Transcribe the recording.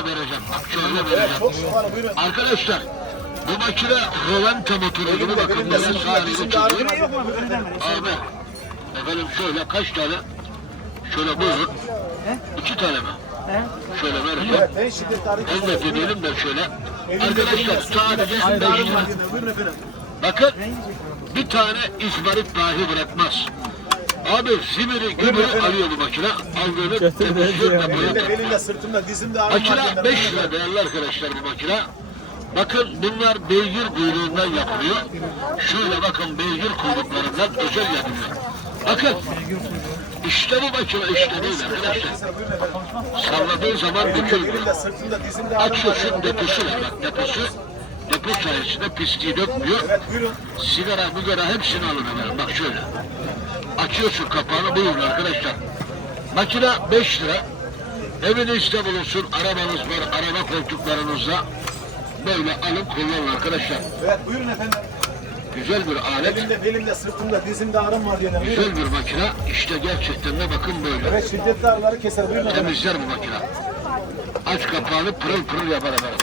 şöyle vereceğim. Bak şöyle vereceğim. Arkadaşlar bu makine Roventa motoru gibi bakın Benim de. Yok mu abi? Efendim şöyle kaç tane? Şöyle buyurun. İki tane mi? Şöyle vereceğim. Ben de deneyelim de şöyle. Arkadaşlar sadece beş. Bakın bir tane izmarit dahi bırakmaz. Abi simiri gibi alıyor bu makine. Aldığını temizliyor da Benim de böyle. belimde sırtımda dizimde ağrım. Makine yine. 5 lira değerli arkadaşlar bu makine. Bakın bunlar beygir kuyruğundan yapılıyor. Şöyle bakın beygir kuyruklarından özel yapılıyor. Bakın işte bu makine işte değil arkadaşlar. Salladığı zaman dökülmüyor. Açıyorsun deposu var bak deposu. Depo sayesinde pisliği dökmüyor. Evet buyurun. Sigara, migara hepsini alın efendim. Bak şöyle. Açıyorsun kapağını buyurun arkadaşlar. Makine 5 lira. Evinizde bulunsun. Arabanız var. Araba koltuklarınızda. Böyle alın kullanın arkadaşlar. Evet buyurun efendim. Güzel bir alet. Belimde belimde sırtımda dizimde ağrım var. Buyurun. Güzel bir makine. İşte gerçekten de bakın böyle. Evet şiddetli ağrıları keser. Buyurun efendim. Temizler bu makine. Aç kapağını pırıl pırıl yapar efendim.